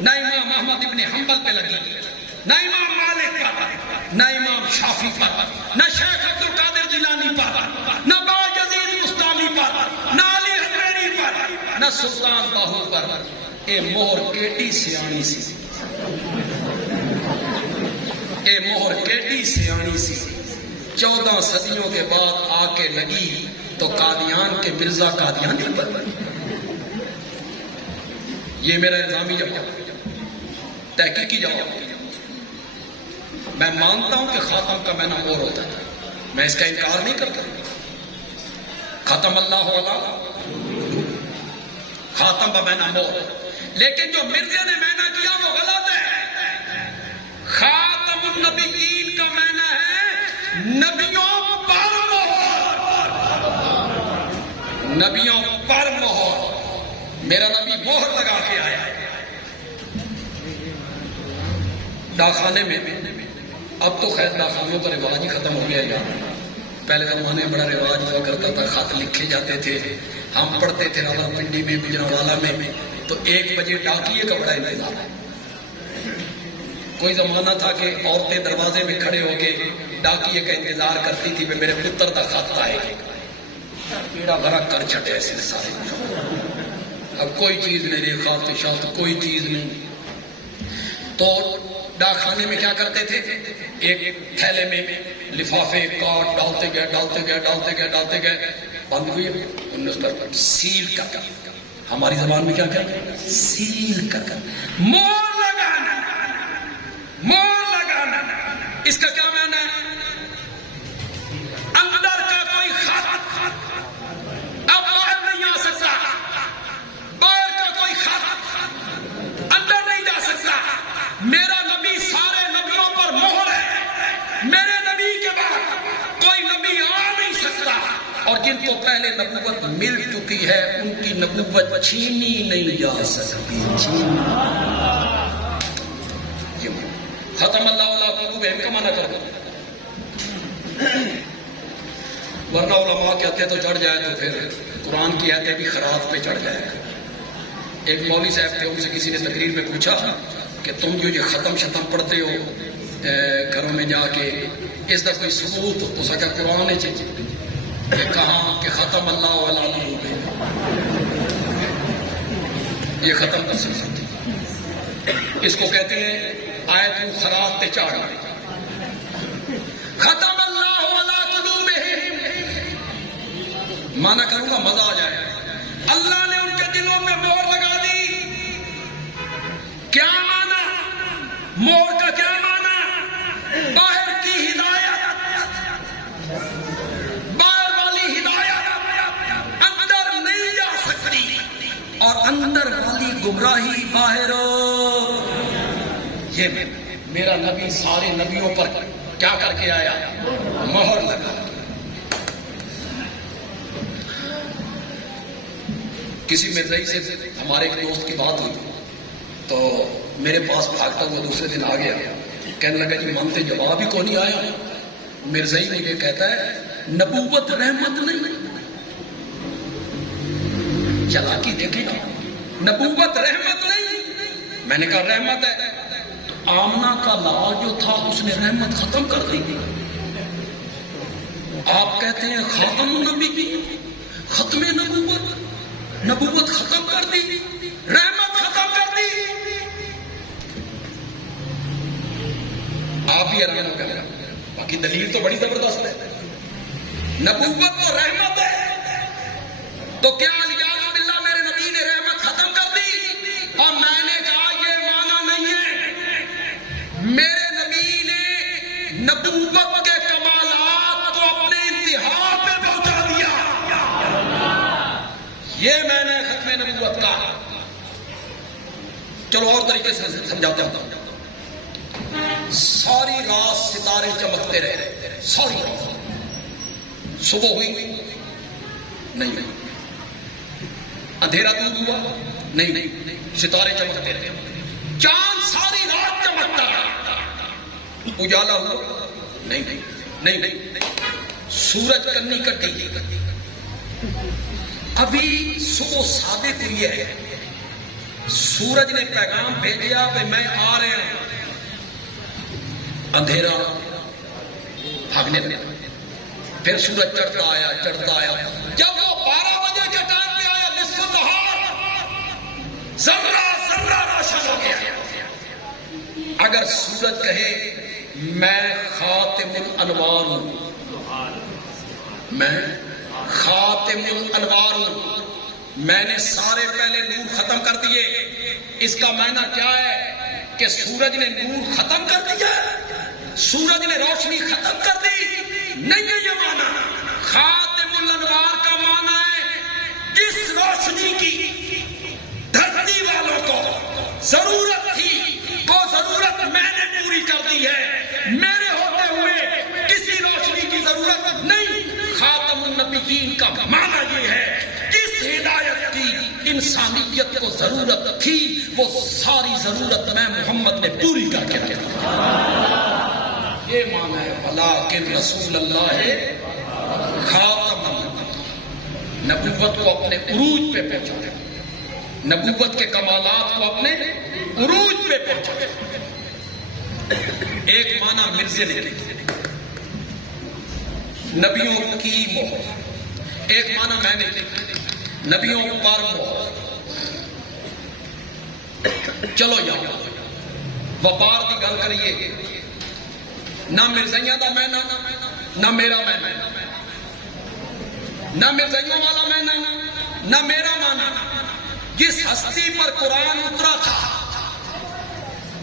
نہ امام احمد ابن حنبل پہ لگی، نہ امام مالک پر، نہ امام شافعی پر، نہ شیخ عبد القادر جیلانی پر، نہ باجزید بستامی پر، نہ علی حجویری پر، نہ سلطان باہو پر۔ اے مہر کیڈی سیانی سی، اے مہر کیڈی سیانی سی، 14 صدیوں کے بعد آ کے لگی تو قادیان کے مرزا قادیانی پر۔ یہ میرا الزامی جواب، تحقیقی جواب۔ میں مانتا ہوں کہ خاتم کا معنی مہر ہوتا ہے، میں اس کا انکار نہیں کرتا، ختم اللہ علیہ خاتم کا معنی مہر، لیکن جو مرزا نے معنی کیا وہ غلط ہے۔ خاتم النبیین کا معنی ہے نبیوں پر مہر، نبیوں پر مہر۔ میرا نبی مہر لگا کے آیا ڈاکخانے میں۔ اب تو خیر ڈاکخانوں کا رواج ہی ختم ہو گیا یار، پہلے زمانے میں بڑا رواج ہوا کرتا تھا، خط لکھے جاتے تھے، ہم پڑھتے تھے راولپنڈی میں، گجرانوالہ میں، تو 1 بجے ڈاکیے کا بڑا انتظار ہے۔ کوئی زمانہ تھا کہ عورتیں دروازے میں کھڑے ہو کے ڈاکیے کا انتظار کرتی تھی کہ میرے پتر کا خط آئے گا، بیڑا بھرا کر چھٹے ایسے سارے۔ اب کوئی چیز نہیں، خط شخص کوئی چیز نہیں۔ تو ڈاک خانے میں کیا کرتے تھے؟ ایک تھیلے میں لفافے کاٹ ڈالتے گئے بند ہوئی انہوں نے سیل کر ہماری زبان میں کیا کہتے ہیں؟ سیل کر مور لگانا اس کا کیا معنی ہے؟ اندر کا کوئی خط اب باہر نہیں آ سکتا، باہر کا کوئی خط اندر نہیں جا سکتا. میرا نبی سارے نبیوں پر مہر ہے، میرے نبی کے بعد کوئی نبی آ نہیں سکتا، اور جن کو پہلے نبوت مل چکی ہے ان کی نبوت چھینی نہیں جا سکتی. ختم اللہ علیہ قلوبہم کا معنی کرو، ورنہ علماء کہتے تو چڑھ جائے تو پھر قرآن کی آیتیں بھی خراب پہ چڑھ جائے. ایک مولوی صاحب تھے، ان سے کسی نے تقریر میں پوچھا کہ تم جو یہ ختم شتم پڑھتے ہو گھروں میں جا کے، اس کا کوئی ثبوت ہو سکا قرآن کہ کہاں کہ ختم اللہ علیہ قلوبہم، یہ ختم کر سکتے. اس کو کہتے ہیں آیت خراب تے چاڑا. ختم اللہ علیہ قلوبہم مانا کروں گا مزہ آ جائے. اللہ نے ان کے دلوں میں مہر لگا دی. کیا مانا؟ مہر کا کیا مانا؟ باہر کی ہدایت، باہر والی ہدایت اندر نہیں جا سکتی، اور اندر والی گمراہی باہر. یہ میرا نبی سارے نبیوں پر کیا کر کے آیا؟ مہر لگا. کسی مرزائی سے ہمارے ایک دوست کی بات ہوئی تو میرے پاس بھاگتا ہوا دوسرے دن آ گیا، کہنے لگا جی مانتے جواب ہی کو نہیں آیا. مرزائی مجھے کہتا ہے نبوت رحمت نہیں. چلاکی دیکھیں نا، نبوت رحمت نہیں. میں نے کہا رحمت ہے. آمنہ کا لاؤ جو تھا اس نے رحمت ختم کر دی. آپ کہتے ہیں خاتم النبی کی ختم نبوت ختم کر دی، رحمت ختم کر دی. آپ بھی حیران ہو گئے. باقی دلیل تو بڑی زبردست ہے. نبوت تو رحمت ہے، تو کیا الیاذ باللہ میرے نبی نے رحمت ختم کر دی؟ اور میں نے کہا یہ معنی نہیں ہے. میرے نبی نے نبوت کے کمالات کو اپنے انتہا پہ پہنچا دیا. یہ میں نے ختم نبوت کا. چلو اور طریقے سے سمجھاتا ہوں. ساری رات ستارے چمکتے رہے، ساری رات. صبح ہوئی نہیں، اندھیرا دور ہوا نہیں، ستارے چمکتے رہے. چاند ساری رات چمکتا رہا، اجالا ہوا نہیں. سورج کنی کٹی. ابھی صبح صادق ہوئی ہے، سورج نے پیغام بھیجا کہ میں آ رہا ہوں. اندھیرا بھاگنے لگا. پھر سورج چڑھتا آیا. جب وہ 12 بجے کے ٹائم پہ آیا، نصف النہار، ذرہ روشن ہو گیا. اگر سورج کہے میں خاتم الانوار ہوں، میں خاتم الانوار ہوں، میں نے سارے پہلے نور ختم کر دیے، اس کا معنی کیا ہے کہ سورج نے نور ختم کر دیا، سورج نے روشنی ختم کر دی؟ نہیں ہے یہ معنی. خاتم الانوار کا معنی ہے جس روشنی کی دھرتی والوں کو ضرورت تھی وہ ضرورت میں نے پوری کر دی ہے. میرے ہوتے ہوئے کسی روشنی کی ضرورت نہیں. خاتم النبیین کا معنی یہ ہے جس ہدایت کی انسانیت کو ضرورت تھی وہ ساری ضرورت میں محمد نے پوری کر کے رکھا. یہ معنی ہے ولیکن رسول اللہ خاتم نبوت کو اپنے عروج پہ پہنچا، نبوت کے کمالات کو اپنے عروج پہ پہنچا. ایک معنی مرزے نے نبیوں کی مہر، ایک معنی میں نے نبیوں پر مہر. چلو یہاں وپار کی گل کریے، نہ مرزائیاں دا مہینہ نہ میرا مہینہ، نہ مرزائیوں والا مہینہ نہ میرا مہینہ. جس ہستی پر قرآن اترا تھا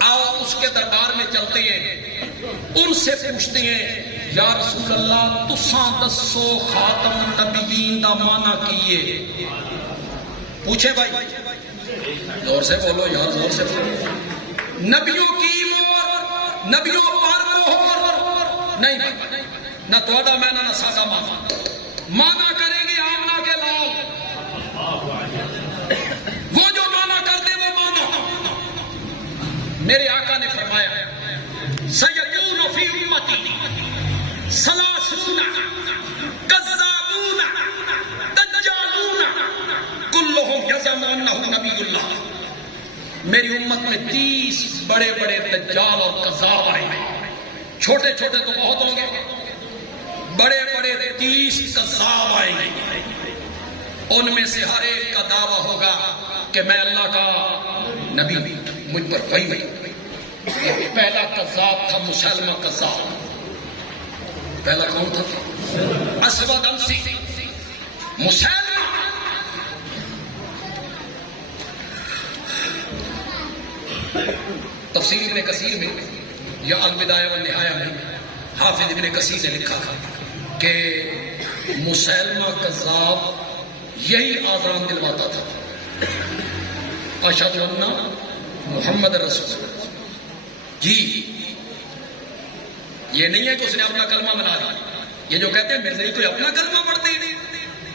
آؤ اس کے دربار میں چلتے ہیں، ان سے پوچھتے ہیں یا رسول اللہ تساں دسو خاتم النبیین دا معنی کیے. پوچھے بھائی، زور سے بولو یار، زور سے بولو. نبیوں کی مور، نبیوں پر مہر نہیں، نہ تھوڑا معنی نہ سادہ معنی کریں گے آمنہ کے لال. وہ جو معنی کر دے وہ معنی. میرے آقا نے فرمایا سیکون فی امتی ثلاثون کذابون دجالون کلہم یزعم انہ نبی اللہ. میری امت میں 30 بڑے بڑے دجال اور کذاب آئیں گے. چھوٹے چھوٹے تو بہت ہوں گے، بڑے بڑے 30 کذاب آئیں گے. ان میں سے ہر ایک کا دعویٰ ہوگا کہ میں اللہ کا نبی، مجھ پر وحی نہیں. پہلا کذاب تھا مسلمہ کذاب. پہلا کون تھا؟ اسود انسی مسلمہ. تفسیر ابن کثیر میں یا البدایہ والنہایہ میں حافظ ابن کثیر نے لکھا کہ مسلمہ کذاب یہی آذان دلواتا تھا اشہد ان محمد رسول اللہ. جی یہ نہیں ہے کہ اس نے اپنا کلمہ بنا لیا. یہ جو کہتے ہیں مرزائی تو اپنا کلمہ پڑھتے ہی نہیں،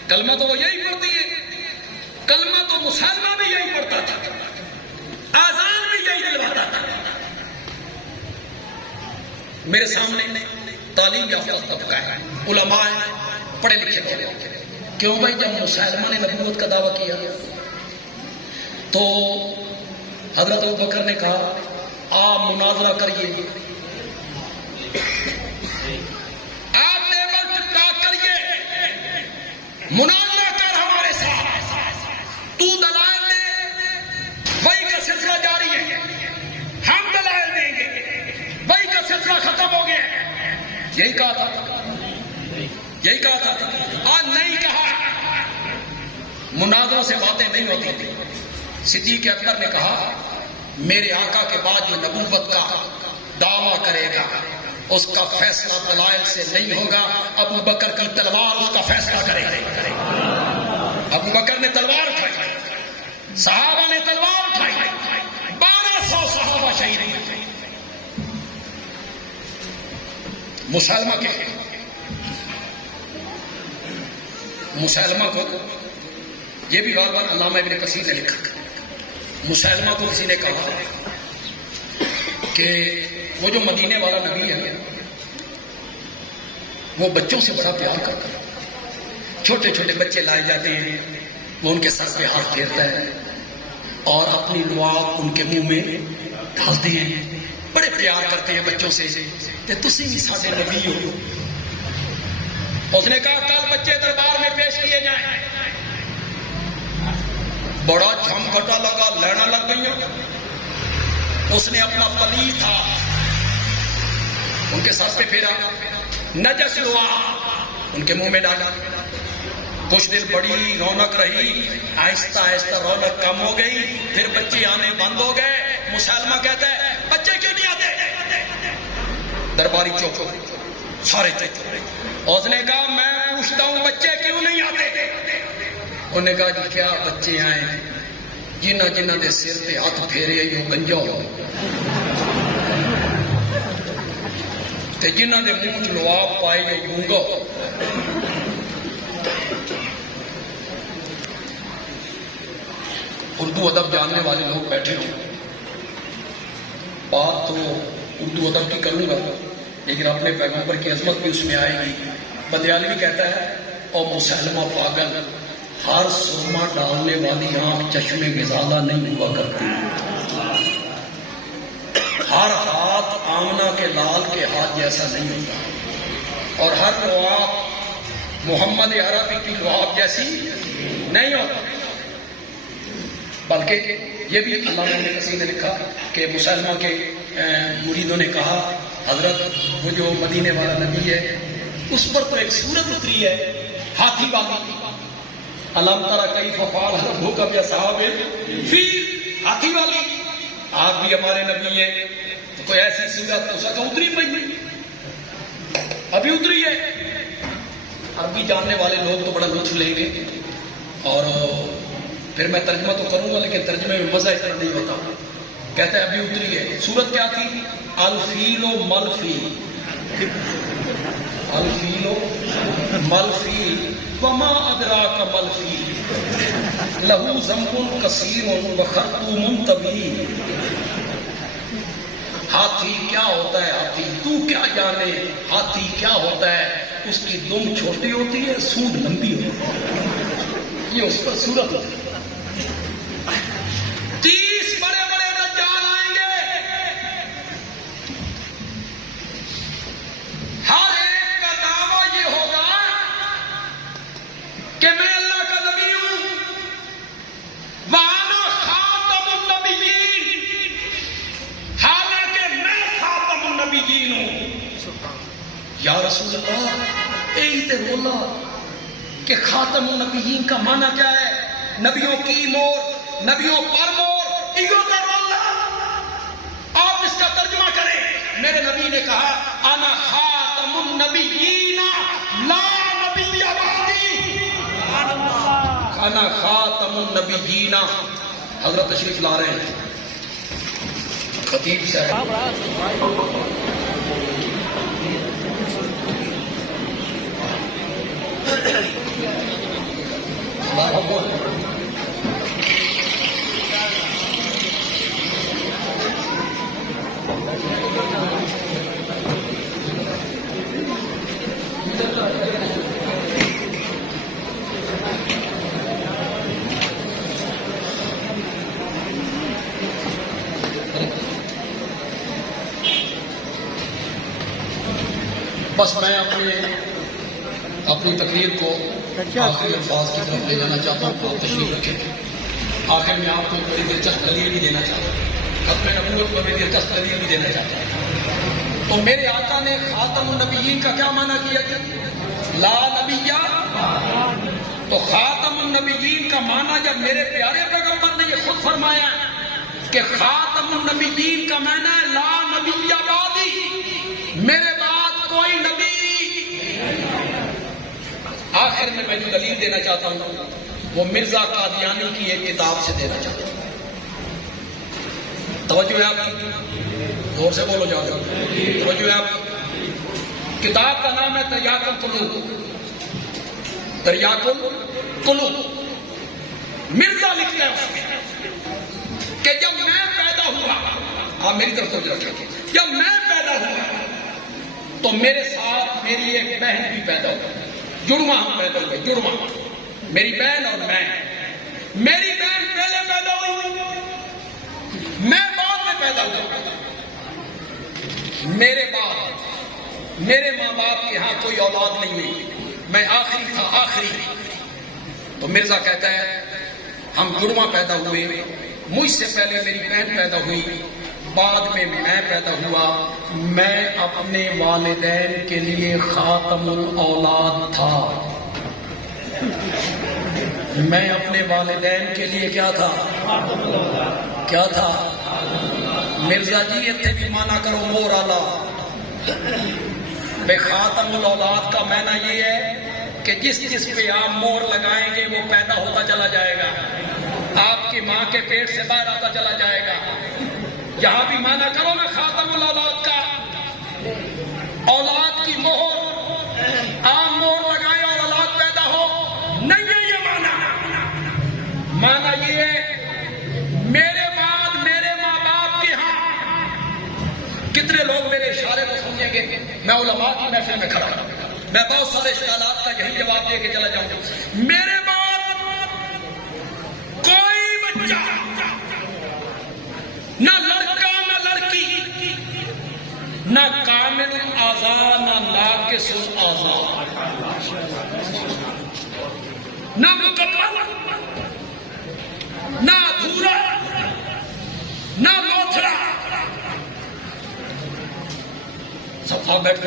کلمہ تو وہ یہی پڑھتی ہے. کلمہ تو مسلمہ بھی یہی پڑھتا تھا، آذان بھی یہی دلواتا تھا. میرے سامنے تعلیم یافتہ طبقہ ہے، علماء ہیں، پڑھے لکھے لوگ. کیوں بھائی جب مسلمہ نے نبوت کا دعویٰ کیا تو حضرت ابوبکر نے کہا آپ مناظرہ کریے، آپ ٹیبل ٹاک کریے، مناظرہ کر ہمارے ساتھ، تو دلائل دے، وہی کا سلسلہ جاری ہے، ہم دلائل دیں گے، وہی کا سلسلہ ختم ہو گیا. یہی کہا تھا، یہی کہا تھا. آج نہیں کہا مناظروں سے باتیں نہیں ہوتی تھی. صدیق اکبر نے کہا میرے آقا کے بعد جو نبوت کا دعویٰ کرے گا اس کا فیصلہ دلائل سے نہیں ہوگا، ابو بکر کی تلوار اس کا فیصلہ کرے گا. ابو بکر نے تلوار اٹھائی، صحابہ نے تلوار اٹھائی، 1200 صحابہ شہید ہوئے. مسلمہ کے مسلمہ کو یہ بھی بار بار علامہ ابن کثیر نے لکھا، مسلمہ کو کسی نے کہا کہ وہ جو مدینے والا نبی ہے وہ بچوں سے بڑا پیار کرتا ہے. چھوٹے چھوٹے بچے لائے جاتے ہیں، وہ ان کے سر پہ ہاتھ پھیرتا ہے اور اپنی لعاب ان کے منہ میں ڈالتے ہیں، بڑے پیار کرتے ہیں بچوں سے. کہ تسی بھی ساڈے نبی ہو. اس نے کہا کل بچے دربار میں پیش کیے جائیں. بڑا جھم گھٹا لگا، لینا لگ گئی. اس نے اپنا پلیت تھا ان کے سر پہ پھیرا، نجس ہوا ان کے منہ میں ڈالا. کچھ دن بڑی رونق رہی، آہستہ آہستہ رونق کم ہو گئی، پھر بچے آنے بند ہو گئے. مسلمہ کہتا ہے بچے کیوں نہیں آتے؟ درباری چوپ، سارے چوپ. اس نے کہا میں پوچھتا ہوں بچے کیوں نہیں آتے؟ انہوں نے کہا جی کیا بچے آئے جنہ جنہ دے سر تے ہاتھ پھیرے یوں گنجا ہو تے جنہ دے منہ لعاب پائے یوں گونگا ہو. اردو ادب جاننے والے لوگ بیٹھے ہوں، بات تو اردو ادب کی کروں گا لیکن اپنے پیغمبر کی عظمت بھی اس میں آئے گی. بدیالوی کہتا ہے او مسلمہ پاگل، ہر سرما ڈالنے والی آنکھ چشمے غزالہ نہیں ہوا کرتی. ہر ہاتھ آمنہ کے لال کے ہاتھ جیسا نہیں ہوتا، اور ہر لعاب محمد عربی کی لعاب جیسی نہیں ہوتا. بلکہ یہ بھی علامہ ابن کثیر نے لکھا کہ مسلمہ کے مریدوں نے کہا حضرت وہ جو مدینے والا نبی ہے اس پر تو ایک صورت اتری ہے ہاتھی والی، علم ترى کیف فعل ربک باصحاب الفیل، ہاتھی والی، آپ بھی ہمارے نبی ہیں تو کوئی ایسی صورت اس کا اتری پئی ابھی اتری ہے۔ عربی جاننے والے لوگ تو بڑا لطف لیں گے، اور پھر میں ترجمہ تو کروں گا لیکن ترجمے میں مزہ اتنا نہیں ہوتا۔ کہتے ہیں ابھی اتری ہے، صورت کیا تھی؟ الفیل و ملفیل، الفیل و ملفیل وما ادراک ملفیل لہو ذنب کثیر وخرطوم طویل۔ ہاتھی کیا ہوتا ہے؟ ہاتھی تو کیا جانے ہاتھی کیا ہوتا ہے؟ اس کی دم چھوٹی ہوتی ہے، سونڈ لمبی ہوتی ہے، یہ اس پر صورت ہوتی ہے۔ 30 بڑے بڑے دجال آئیں گے، ہر ایک کا دعویٰ یہ ہوگا کہ میں اللہ کا نبی ہوں، وَأَنَا خَاتَمُ النَّبِيِّينَ، حالانکہ میں خاتم النبیین ہوں۔ یا رسول اللہ ایتے بولا کہ خاتم النبیین کا معنی کیا ہے؟ نبیوں کی مور، نبیوں پر مور، ایو در اللہ، آپ اس کا ترجمہ کریں۔ میرے نبی نے کہا انا خاتم النبیین لا نبی بعدی، انا خاتم النبیین۔ حضرت تشریف لا رہے ہیں خطیب صاحب۔ بس میں اپنی تقریر کو آخری الفاظ کی طرف لے جانا چاہتا ہوں، آپ تشریف رکھیں۔ آخر میں آپ کو بڑی دلچسپ دلیل بھی دینا چاہتا ہوں، ختم نبوت میں بڑی دلچسپ دلیل بھی دینا چاہتا ہوں۔ تو میرے آقا نے خاتم النبیین کا کیا معنی کیا کہ لا نبیہ، تو خاتم النبیین کا معنی جب میرے پیارے پیغمبر نے یہ خود فرمایا کہ خاتم النبیین کا معنی ہے لا نبی بعدی، میرے بعد کوئی نبی۔ آخر میں جو دلیل دینا چاہتا ہوں وہ مرزا قادیانی کی ایک کتاب سے دینا چاہتا ہوں۔ توجہ ہے آپ کی؟ زور سے بولو جاؤ، توجہ ہے آپ کی؟ کتاب کا نام ہے تریاق القلوب، تریاق القلوب۔ مرزا لکھتا ہے اس میں کہ جب میں پیدا ہوا، آپ میری طرف توجہ رکھیں، جب میں پیدا ہوا تو میرے ساتھ میری ایک بہن بھی پیدا ہوئی، جڑواں ہم پیدا ہوئے، جڑواں، میری بہن اور میں۔ میری بہن پہلے پیدا ہوئی، میں بعد میں پیدا ہوا۔ میرے بعد میرے ماں باپ کے ہاں کوئی اولاد نہیں ہوئی، میں آخری تھا، آخری۔ تو مرزا کہتا ہے ہم جڑواں پیدا ہوئے، مجھ سے پہلے میری بہن پیدا ہوئی، بعد میں میں پیدا ہوا۔ میں اپنے والدین کے لیے خاتم الاولاد تھا، میں اپنے والدین کے لیے کیا تھا؟ کیا تھا؟ مرزا جی اتنے بھی مانا کرو مور آلہ بے خاتم الاولاد کا معنی یہ ہے کہ جس جس پہ آپ مور لگائیں گے وہ پیدا ہوتا چلا جائے گا، آپ کی ماں کے پیٹ سے باہر آتا چلا جائے گا۔ یہاں بھی مانا کرو نا خاتم الاولاد کا، اولاد کی مہر، آپ مہر لگائے اور اولاد پیدا ہو، نہیں ہے یہ مانا۔ مانا یہ ہے میرے بعد میرے ماں باپ کے ہاں۔ کتنے لوگ میرے اشارے کو سمجھیں گے؟ میں علماء کی محفل میں کھڑا ہوں، میں بہت سارے اشکالات کا یہی جواب دے کے چلا جاؤں گا۔ میرے بعد کوئی بچہ، نہ لڑکا نہ لڑکی، نہ کامل الاعضاء نہ ناقص الاعضاء، نہ مکمل نہ ادھورا، بیٹھ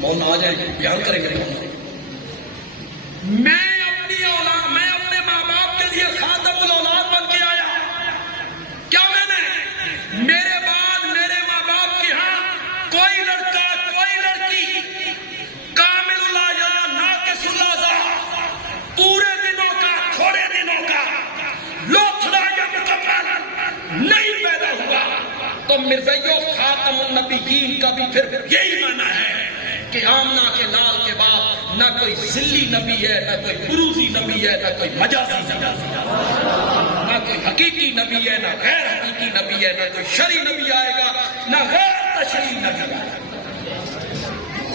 مولانا آ جائیں بیان کریں گے. میں اپنی اولاد، میں اپنے ماں باپ کے لیے خاتم الاولاد بن کے آیا. کیا میں نے میرے بعد میرے ماں باپ کے ہاں کوئی لڑکا کوئی لڑکی کامل اللہ یا ناقص اللہ پورے دنوں کا تھوڑے دنوں کا لوتھڑا یا مکمل نہیں پیدا ہوا تو مرزائیوں خاتم النبیین کا بھی پھر یہی معنی ہے کہ آمنہ کے لال کے بعد نہ کوئی ذلی نبی ہے، نہ کوئی بروزی نبی ہے، نہ کوئی مجازی نبی ہے، نہ کوئی حقیقی نبی ہے، نہ غیر حقیقی نبی ہے، نہ کوئی شرعی نبی آئے گا، نہ غیر تشریعی نبی آئے گا.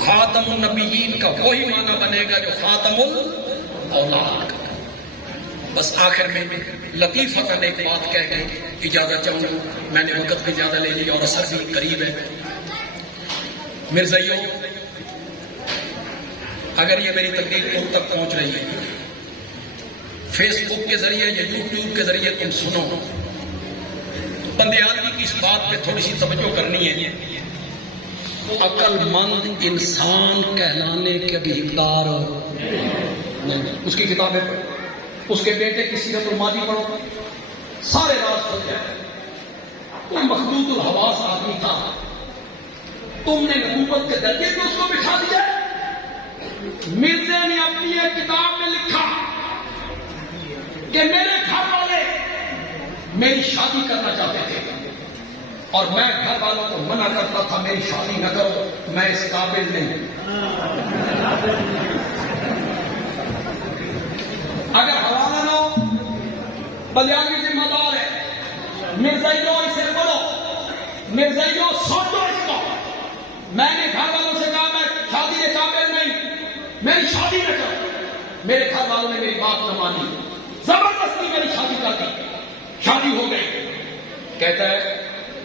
خاتم النبیین کا وہی معنی بنے گا جو خاتم الاولاد کا. بس آخر میں لطیفہ ایک بات کہہ کے اجازت چاہوں گا، میں نے وقت بھی زیادہ لے لیا اور اثر بھی قریب ہے. مرزائیوں، اگر یہ میری تقریر تم تک پہنچ رہی ہے، فیس بک کے ذریعے یا یوٹیوب کے ذریعے تم سنو، تو بندے آدمی کی اس بات پہ تھوڑی سی توجہ کرنی ہے. عقل مند انسان کہلانے کے بھی حقدار نہیں. اس کی کتابیں پڑھو، اس کے بیٹے کی سیرت الماضی پڑھو، سارے راز کھل جائے. کوئی مخلوط الحواس آدمی تھا، تم نے نبوت کے درجے پہ اس کو بٹھا دیا. مرزا نے اپنی ایک کتاب میں لکھا کہ میرے گھر والے میری شادی کرنا چاہتے تھے اور میں گھر والوں کو منع کرتا تھا میری شادی نہ کرو، میں اس قابل نہیں. اگر حوالہ نہ ہو بلیاگی ذمہ دار ہے. مرزائیوں اسے پڑھو، مرزائیوں سوچو اس کو. میں نے گھر والوں سے کہا میں شادی کے قابل نہیں، میری شادی نہ کرو. میرے گھر والوں نے میری بات نہ مانی، زبردستی میری شادی کر دی، شادی ہو گئی. کہتا ہے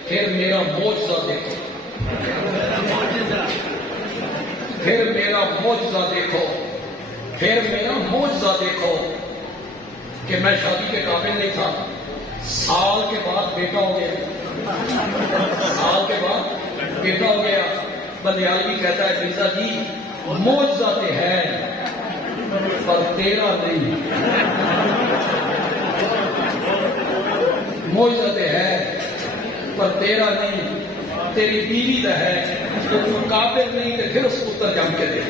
پھر میرا معجزہ دیکھو، پھر میرا معجزہ دیکھو، پھر میرا معجزہ دیکھو کہ میں شادی کے قابل نہیں تھا. سال کے بعد بیٹا ہو گیا، سال کے بعد بیٹا ہو گیا. بلیالوی کہتا ہے مرزا جی معجزہ تو ہے پر تیرا نہیں، معجزہ تو ہے پر تیرا نہیں. تیری بیوی تو ہے تو قابل نہیں تو پھر اس پتر جم کے دے.